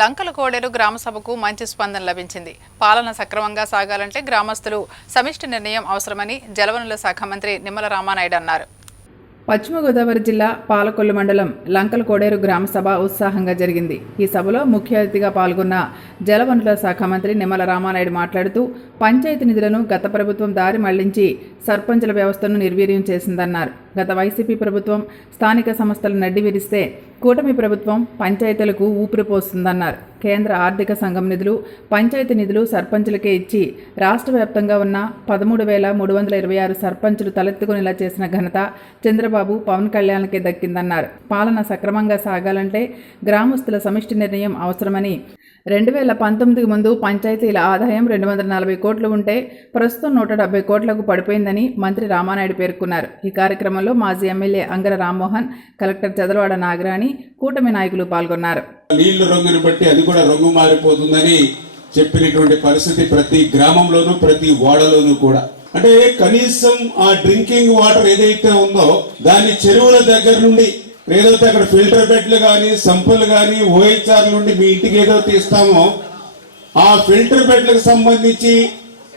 లంకల కోడేరు గ్రామ సభకు మంచి స్పందన లభించింది. పాలన సక్రమంగా సాగాలంటే గ్రామస్తులు సమిష్టి నిర్ణయం అవసరమని జలవనరుల శాఖ మంత్రి నిమ్మల రామానాయుడు అన్నారు. పశ్చిమ గోదావరి జిల్లా పాలకొల్లు మండలం లంకల కోడేరు గ్రామ సభ ఉత్సాహంగా జరిగింది. ఈ సభలో ముఖ్య అతిథిగా పాల్గొన్న జలవనరుల శాఖ మంత్రి నిమ్మల రామానాయుడు మాట్లాడుతూ పంచాయతీ నిధులను గత ప్రభుత్వం దారి మళ్లించి సర్పంచుల వ్యవస్థను నిర్వీర్యం చేసిందన్నారు. గత వైసీపీ ప్రభుత్వం స్థానిక సంస్థలు నడ్డి విరిస్తే కూటమి ప్రభుత్వం పంచాయతీలకు ఊపిరి పోస్తుందన్నారు. కేంద్ర ఆర్థిక సంఘం నిధులు, పంచాయతీ నిధులు సర్పంచులకే ఇచ్చి రాష్ట్ర వ్యాప్తంగా ఉన్న 13,326 సర్పంచులు తలెత్తుకునేలా చేసిన ఘనత చంద్రబాబు, పవన్ కళ్యాణ్కే దక్కిందన్నారు. పాలన సక్రమంగా సాగాలంటే గ్రామస్తుల సమిష్టి నిర్ణయం అవసరమని 2019 ముందు పంచాయతీల ఆదాయం 240 కోట్లు ఉంటే ప్రస్తుతం 170 కోట్లకు పడిపోయిందని మంత్రి రామానాయుడు పేర్కొన్నారు. ఈ కార్యక్రమంలో మాజీ ఎమ్మెల్యే అంగర రామ్మోహన్, కలెక్టర్ చదలవాడ నాగరాణి, కూటమి నాయకులు పాల్గొన్నారు. నీళ్లు రంగుని బట్టి అది కూడా రంగు మారిపోతుందని చెప్పినటువంటి పరిస్థితి ప్రతి గ్రామంలోనూ ప్రతి వాడలోనూ కూడా. అంటే కనీసం ఆ డ్రింకింగ్ వాటర్ ఏదైతే ఉందో దాన్ని చెరువుల దగ్గర నుండి ఏదైతే అక్కడ ఫిల్టర్ బెడ్లు కానీ సంపులు కానీ ఓహెచ్ఆర్ నుండి మీ ఇంటికి ఏదో తీస్తామో ఆ ఫిల్టర్ బెడ్లకు సంబంధించి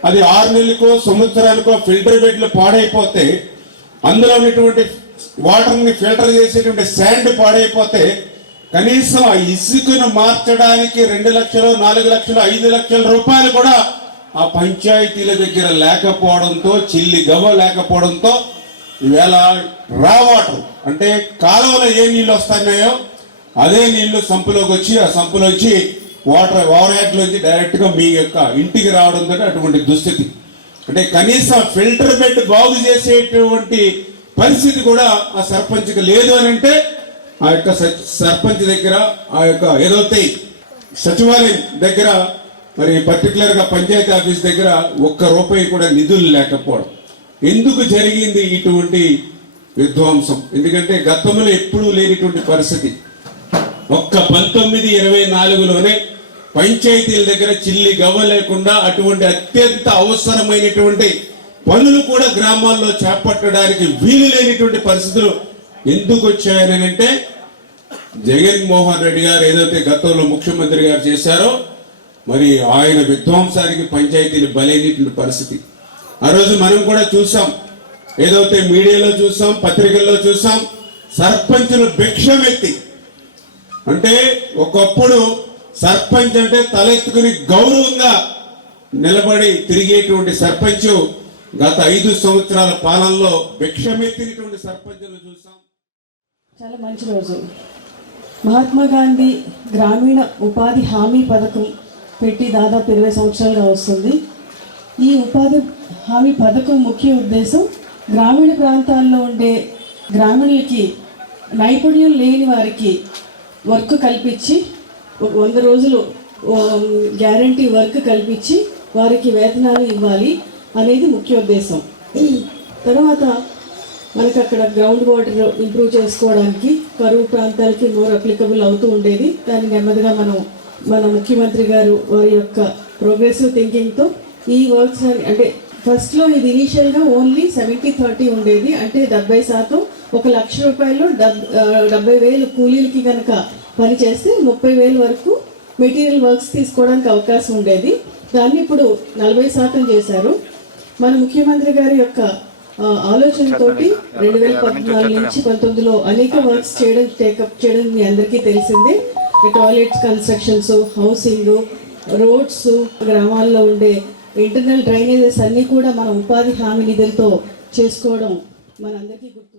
అది 6 నెలలకో సంవత్సరానికో ఫిల్టర్ బెడ్లు పాడైపోతే అందులో ఉన్నటువంటి వాటర్ ని ఫిల్టర్ చేసేటువంటి శాండ్ పాడైపోతే కనీసం ఆ ఇసుకను మార్చడానికి 2 లక్షలు, 4 లక్షలు, 5 లక్షల రూపాయలు కూడా ఆ పంచాయతీల దగ్గర లేకపోవడంతో, చిల్లి గవ్వ లేకపోవడంతో ఈవేళ రా వాటర్ అంటే కాలువలో ఏ నీళ్లు వస్తున్నాయో అదే నీళ్లు సంపులోకి వచ్చి ఆ సంపులో వచ్చి ఓవర్ హెడ్ లోంచి డైరెక్ట్ గా మీ యొక్క ఇంటికి రావడంతో అటువంటి దుస్థితి. అంటే కనీసం ఫిల్టర్ బెడ్ బాగు చేసేటువంటి పరిస్థితి కూడా ఆ సర్పంచ్కి లేదు అని అంటే ఆ యొక్క సర్పంచ్ దగ్గర ఆ యొక్క ఏదైతే సచివాలయం దగ్గర మరి పర్టికులర్ గా పంచాయతీ ఆఫీస్ దగ్గర ₹1 కూడా నిధులు లేకపోవడం. ఎందుకు జరిగింది ఇటువంటి విధ్వంసం? ఎందుకంటే గతంలో ఎప్పుడూ లేనిటువంటి పరిస్థితి. ఒక్క 1924లోనే పంచాయతీల దగ్గర చిల్లి గవ్వ లేకుండా అటువంటి అత్యంత అవసరమైనటువంటి పనులు కూడా గ్రామాల్లో చేపట్టడానికి వీలు లేనిటువంటి పరిస్థితులు ఎందుకు వచ్చాయని అంటే జగన్మోహన్ రెడ్డి గారు ఏదైతే గతంలో ముఖ్యమంత్రి గారు చేశారో మరి ఆయన విధ్వంసానికి పంచాయతీలు బలైనటువంటి పరిస్థితి. ఆ రోజు మనం కూడా చూసాం, ఏదైతే మీడియాలో చూసాం, పత్రికల్లో చూసాం, సర్పంచులు భిక్షమెత్తి అంటే ఒకప్పుడు సర్పంచ్ అంటే తలెత్తుకుని గౌరవంగా నిలబడి తిరిగేటువంటి సర్పంచ్ గత 5 సంవత్సరాల పాలనలో భిక్షమెత్తినటువంటి సర్పంచులు చూసాం. చాలా మంచి రోజు. మహాత్మా గాంధీ గ్రామీణ ఉపాధి హామీ పథకం పెట్టి దాదాపు 20 సంవత్సరాలుగా వస్తుంది. ఈ ఉపాధి హామీ పథకం ముఖ్య ఉద్దేశం గ్రామీణ ప్రాంతాల్లో ఉండే గ్రామీణులకి, నైపుణ్యం లేని వారికి వర్క్ కల్పించి 100 రోజులు గ్యారంటీ వర్క్ కల్పించి వారికి వేతనాలు ఇవ్వాలి అనేది ముఖ్య ఉద్దేశం. తర్వాత మనకు అక్కడ గ్రౌండ్ వాటర్ ఇంప్రూవ్ చేసుకోవడానికి కరువు ప్రాంతాలకి మోర్ అప్లికబుల్ అవుతూ ఉండేది. దాన్ని నెమ్మదిగా మన ముఖ్యమంత్రి గారు వారి యొక్క ప్రోగ్రెసివ్ థింకింగ్తో ఈ వర్క్స్ అంటే ఫస్ట్లో ఇది ఇనీషియల్గా ఓన్లీ 70-30 ఉండేది. అంటే 70% ₹1,00,000 70,000 కూలీలకి కనుక పని చేస్తే 30,000 వరకు మెటీరియల్ వర్క్స్ తీసుకోవడానికి అవకాశం ఉండేది. దాన్ని ఇప్పుడు 40% చేశారు. మన ముఖ్యమంత్రి గారి యొక్క ఆలోచనతోటి 2014 నుంచి 19లో అనేక వర్క్స్ టేకప్ చేయడం మీ అందరికీ తెలిసిందే. టాయిలెట్స్ కన్స్ట్రక్షన్స్, హౌసింగ్, రోడ్స్, గ్రామాల్లో ఉండే ఇంటర్నల్ డ్రైనేజెస్ అన్నీ కూడా మన ఉపాధి హామీ నిధులతో చేసుకోవడం మనందరికీ గుర్తు.